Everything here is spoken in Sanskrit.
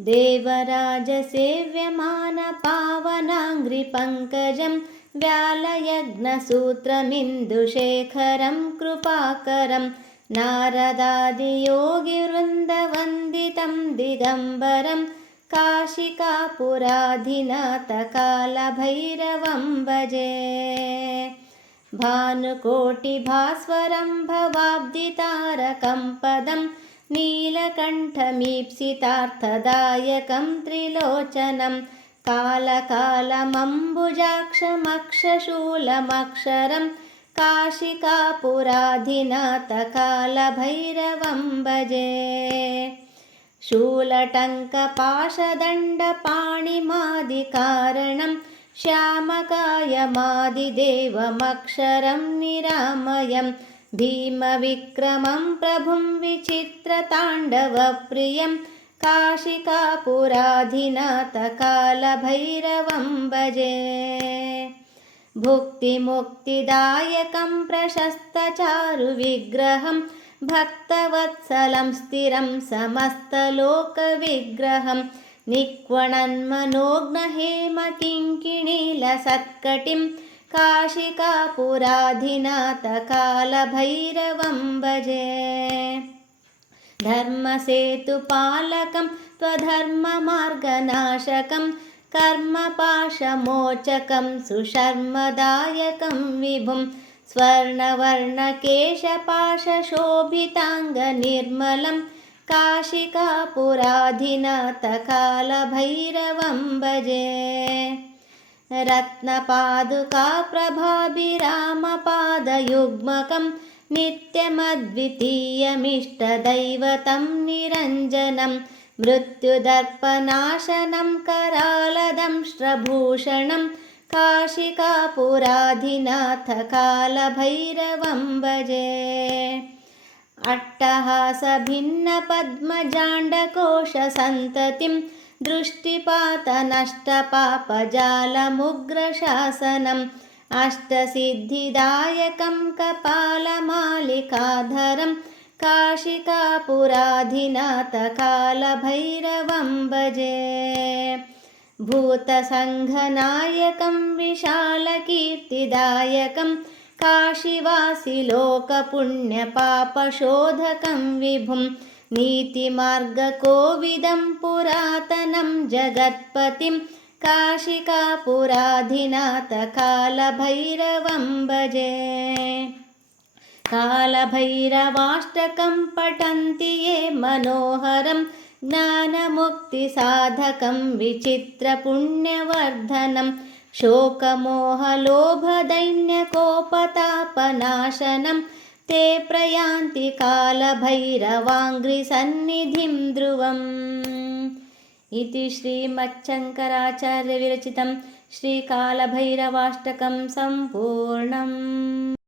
देवराजसेव्यमानपावनाङ्घ्रिपङ्कजं व्यालयज्ञसूत्रमिन्दुशेखरं कृपाकरं नारदादियोगिवृन्दवन्दितं दिगम्बरं काशिकापुराधिनाथकालभैरवं भजे। भानुकोटिभास्वरं भवाब्धितारकं पदं नीलकण्ठमीप्सितार्थदायकं त्रिलोचनं कालकालमम्बुजाक्षमक्षशूलमक्षरं काशिकापुराधिनाथकालभैरवं भजे। शूलटङ्कपाशदण्डपाणिमादिकारणं श्यामकायमादिदेवमक्षरं निरामयं भीमविक्रमं प्रभुं विचित्रताण्डवप्रियं काशिकापुराधिनाथकालभैरवं भजे। भुक्तिमुक्तिदायकं प्रशस्तचारुविग्रहं भक्तवत्सलं स्थिरं समस्तलोकविग्रहं निक्वणन्मनोज्ञहेमकिङ्किणीलसत्कटिं काशिकापुराधिनाथकालभैरवं भजे। धर्मसेतुपालकं त्वधर्ममार्गनाशकं कर्मपाशमोचकं सुशर्मदायकं विभुं स्वर्णवर्णकेशपाशशोभिताङ्गनिर्मलं काशिकापुराधिनाथकालभैरवं भजे। रत्नपादुकाप्रभाभिरामपादयुग्मकं नित्यमद्वितीयमिष्टदैवतं निरञ्जनं मृत्युदर्पनाशनं करालदंष्ट्रभूषणं काशिकापुराधिनाथकालभैरवं भजे। अट्टहासभिन्नपद्मजाण्डकोशसन्ततिं दृष्टिपातनष्टपापजालमुग्रशासनम् अष्टसिद्धिदायकं कपालमालिकाधरं काशिकापुराधिनाथकालभैरवं भजे। भूतसङ्घनायकं विशालकीर्तिदायकं काशीवासिलोकपुण्यपापशोधकं विभुं नीतिमार्गकोविदं पुरातनं जगत्पतिं काशिकापुराधिनाथकालभैरवं भजे। कालभैरवाष्टकं पठन्ति ये मनोहरं ज्ञानमुक्तिसाधकं विचित्रपुण्यवर्धनं शोकमोहलोभदैन्यकोपतापनाशनं ते प्रयान्ति कालभैरवाङ्घ्रिसन्निधिं ध्रुवम्। इति श्रीमच्छङ्कराचार्यविरचितं श्रीकालभैरवाष्टकं सम्पूर्णम्।